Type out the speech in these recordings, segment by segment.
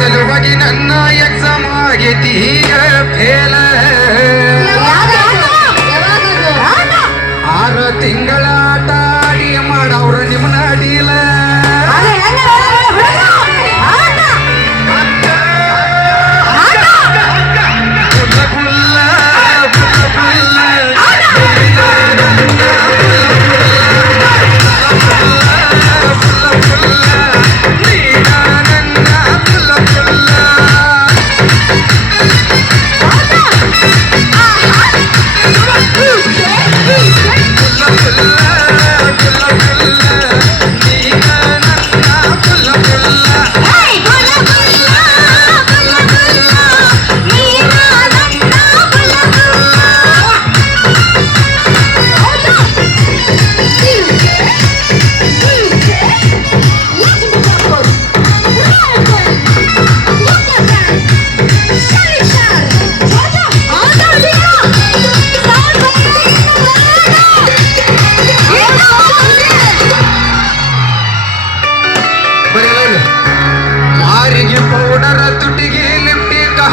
ಸಲುವಾಗಿ ನನ್ನ ಎಕ್ಸಾಮ್ ಆಗೈತಿ ಈಗ ಫೇಲ 6 ತಿಂಗಳ ಆಟ ಆಡಿ ಮಾಡವ್ರ ನಿಮ್ಮನ್ನ ಅಡಿಯಿಲ್ಲ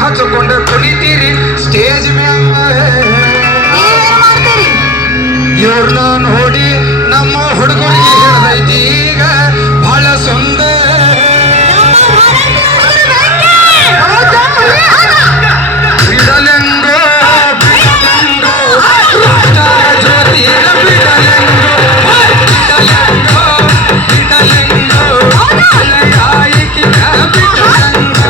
ಹಚ್ಚಿಕೊಂಡು ಕುಣಿತೀರಿ ಸ್ಟೇಜ್ ಮ್ಯಾಗ ಇವ್ರನ್ನ ನೋಡಿ ನಮ್ಮ ಹುಡುಗರಿಗೆ ಹೇಳ್ದೈತಿ ಈಗ ಬಹಳ ಸುಂದರ ಬಿಡಲೆಂಗೋ ಬಿಡಲೆಂಗೋ ಜ್ಯೋತಿ ಬಿಡಲೆಂಗೋ ಬಿಡಲೆಂಗೋ ಬಿಡಲೆಂಗೋ ಆಯ್ಕಿನ ಬಿಡಲೆಂಗೋ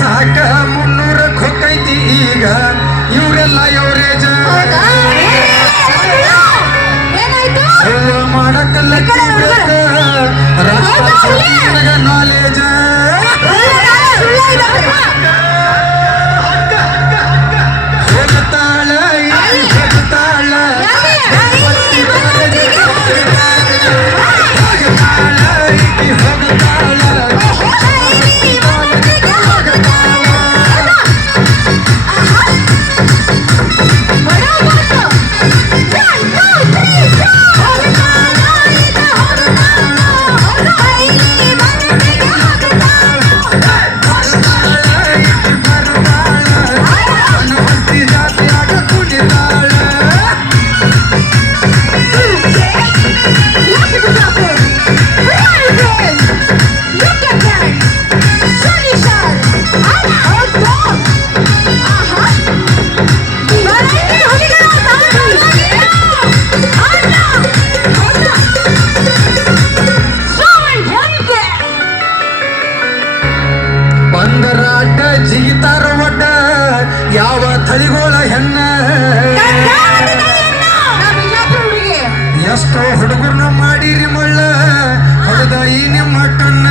ಸಾಕ 300 ಹೊಕ್ಕೈತಿ ಈಗ ಇವರೆಲ್ಲ ಎವರೇಜ್ ಮಾಡಕ್ಕಲ್ಲ ನಾಲೇಜ್ ಹೋಗ್ತಾಳ ಹೋಗ್ತಾಳ ಬಂದರಾಟ ಜಿಗಿತಾರ ಒಡ್ಡ ಯಾವ ತಳಿಗೋಳ ಹೆಣ್ಣ ಎಷ್ಟೋ ಹುಡುಗರ್ನ ಮಾಡಿರಿ ಮಳ್ಳ ಹೊಡೆದ ಈ ನಿಮ್ಮ ಕಣ್ಣ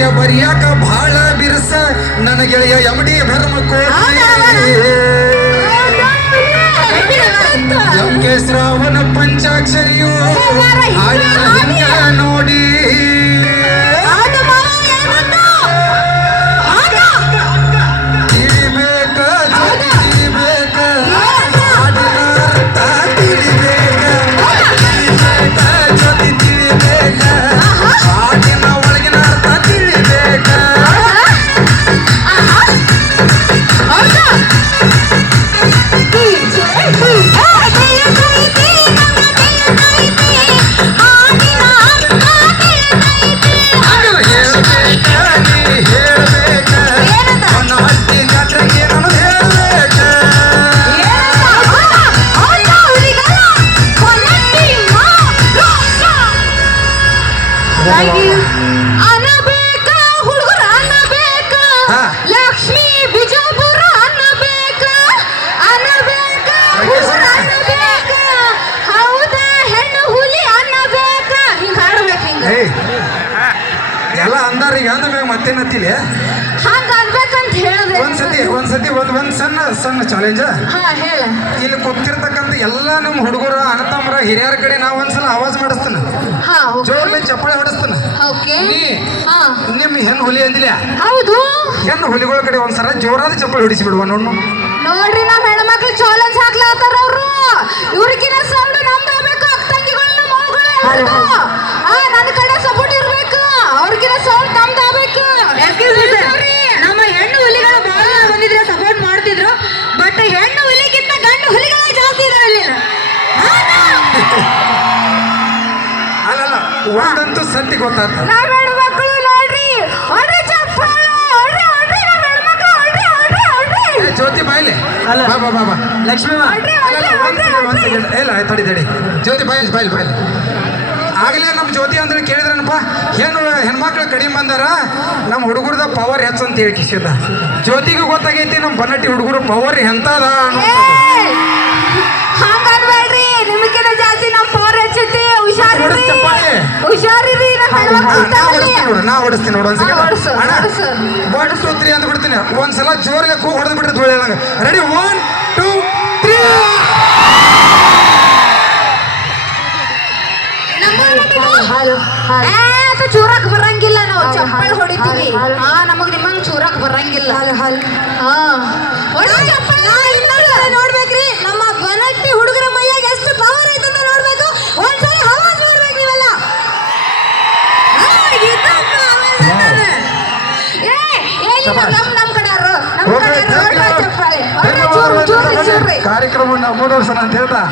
ಸಾಹಿತ್ಯ ಬರಿಯಾಕ ಬಹಳ ಬಿರ್ಸ ನನ್ನ ಗೆಳೆಯ ಎಮಡಿ ಧರ್ಮ ಎಂ ಕೆ ಶ್ರಾವಣ ಪಂಚಾಕ್ಷರಿಯು ಹಾಡಿನ ಹಿಂಗ ನೋಡಿ ತಿಳಿಬೇಕ ತಿಳಿಬೇಕ ಹಾಡಿನ ಅರ್ಥ ತಿಳಿಬೇಕ ತಿಳಿಬೇಕ ಜೊತೆ ತಿಳಿಬೇಕ ಹಾಡಿನ ಒಳಗಿನ ಅರ್ಥ ತಿಳಿಬೇಕ ಅನ್ನಬೇಕ ಹುಡುಗರ ಅನ್ನಬೇಕ ಲಕ್ಷ್ಮೀ ಬಿಜಾಪುರ ಅನ್ನಬೇಕ ಅನ್ನಬೇಕ ಹುಡುಗರ ಅನ್ನಬೇಕ ಹೌದ ಹೆಣ್ಣು ಹುಲಿ ಅನ್ನಬೇಕ ಹಿಂಗ ಹಾಡ್ಬೇಕು ಹಿಂಗ ಎಲ್ಲ ಅಂದಾರ ಈಗ ಅಂದ ಮತ್ತೇನತ್ತಿಲ್ಲ ಹಂಗ ಅನ್ಬೇಕಂತ ಹೇಳಿದೆ ಒಂದ್ಸತಿ ಒಂದ್ ಸಣ್ಣ ಚಾಲೆಂಜ್ ಹಾ ಹೇಳ ಇಲ್ಲಿ ಕೂತಿರ್ತಕ್ಕಂಥ ಎಲ್ಲ ನಮ್ಮ ಹುಡುಗರ ಅಣ್ಣತಮ್ಮರ ಹಿರಿಯರ ಕಡೆ ನಾವು ಒಂದ್ಸಲ ಆವಾಜ್ ಮಾಡಿಸ್ತಾನ ಹಾ ಜೋರ್ಲಿ ಚಪ್ಪಾಳೆ ಹೊಡಿಸ್ತಾನ ಓಕೆ ನೀ ಹಾ ನಿಮ್ ಹೆಣ್ಣು ಹುಲಿ ಅಂದಿಲ್ಲ ಹೌದು ಹೆಣ್ಣು ಹುಲಿಗಳ ಕಡೆ ಒಂದ್ಸಲ ಜೋರಾದ ಚಪ್ಪಾಳೆ ಹೊಡಿಸಿ ಬಿಡುವ ನೋಡು ನೋಡ್ರಿ ನಾವ್ ಹೆಣ್ಮಕ್ಳು ಚಾಲೆಂಜ್ ಹಾಕ್ಲಾತಾರ ಅವ್ರು ಇವ್ರಿಗಿನ ಸೌಂಡ್ ನಮ್ದು ಆಗ್ಬೇಕು ಅಕ್ಕಂಗಿಗಳು ನಮ್ಮ ಮಗಳು ನನ್ನ ಕಡೆ ಸಪೋರ್ಟ್ ಇರ್ಬೇಕು ಅವ್ರಿಗಿನ ಸೌಂಡ್ ನಮ್ದು ಆಗ್ಬೇಕು ನಮ್ಮ ಹೆಣ್ಣು ಹುಲಿಗಳು ಬಹಳ ಬಂದಿದ್ರೆ ಸಪೋರ್ಟ್ ಮಾಡ್ತಿದ್ರು ಬಟ್ ಹೆಣ್ಣು ಹುಲಿಗಿಂತ ಗಂಡು ಹುಲಿಗಳೇ ಜಾಸ್ತಿ ಇದಾರೆ ಅಲ್ಲಿ ಅಲ್ಲಲ್ಲ ಒಂದಂತೂ ಸತ್ಯ ಗೊತ್ತಾಗ್ತ ನಾವ್ ಹೆಣ್ಮಕ್ಳು ನೋಡ್ರಿ ಹೊಡ್ರಿ ಚಪ್ಪಾಳೆ ಹೊಡ್ರಿ ಹೊಡ್ರಿ ನಾವ್ ಹೆಣ್ಮಕ್ಳು ಹೊಡ್ರಿ ಹೊಡ್ರಿ ಹೊಡ್ರಿ ಜ್ಯೋತಿ ಬಾಯ್ಲೆ ಬಾ ಬಾ ಬಾ ಬಾ ಲಕ್ಷ್ಮೀ ಇಲ್ಲ ತಡಿ ಜ್ಯೋತಿ ಬಾಯ್ಲಿ ಆಗಲೇ ನಮ್ಮ ಜ್ಯೋತಿ ಅಂದ್ರೆ ಕೇಳಿದ್ರನಪ್ಪ ಹೆಣ್ಮಕ್ಳು ಕಡಿಮೆ ಬಂದಾರ ನಮ್ಮ ಹುಡುಗರದ ಪವರ್ ಹೆಚ್ಚು ಅಂತ ಹೇಳಿ ಕಿಸಿದ ಜ್ಯೋತಿಗೂ ಗೊತ್ತಾಗೈತಿ ನಮ್ಮ ಬನ್ನಟ್ಟಿ ಹುಡುಗರು ಪವರ್ ಎಂತದ ಹಂಗನ್ಬೇಡ್ರಿ ನಿಮಗಿನ ಜಾಸ್ತಿ ನಮ್ಮ ಪವರ್ ಹೆಚ್ಚೈತಿ ಹುಷಾರಿರಿ ಹುಷಾರಿರಿ ನಾ ಹೊಡಿಸ್ತೀನಿ ನೋಡು ಒಂದ್ಸಲ ಅಂತ ಬಿಡ್ತೀನಿ ಒಂದ್ಸಲ ಜೋರಿಗೆ ಕೂಗ್ ಹೊಡೆದು ಬಿಡ್ರಿ ಧೂಳ ರೆಡಿ 1 2 3 ಚೂರಕ್ ಬರಂಗಿಲ್ಲ ನಾವು ಚಪ್ಪಲ್ ಹೊಡಿತೀವಿ ನಮಗ್ ನಿಮ್ಮಂಗ್ ಚೂರಕ್ ಬರಂಗಿಲ್ಲ ನೋಡ್ಬೇಕ್ರಿ ನಮ್ಮ ಬನಟ್ಟಿ ಹುಡುಗರ ಮೈಯಾಗ ಎಷ್ಟು ಪವರ್ ಐತೆ ಅಂತ ನೋಡ್ಬೇಕು ಒಂದ್ಸರಿ ಹವಾಜ್ ನೋಡ್ಬೇಕು ನೀವೆಲ್ಲ ನಮ್ ಕಡೆ ಕಾರ್ಯಕ್ರಮ ಮುಂದುವರ್ಸೋಣ ಅಂತ ಹೇಳ್ತಾ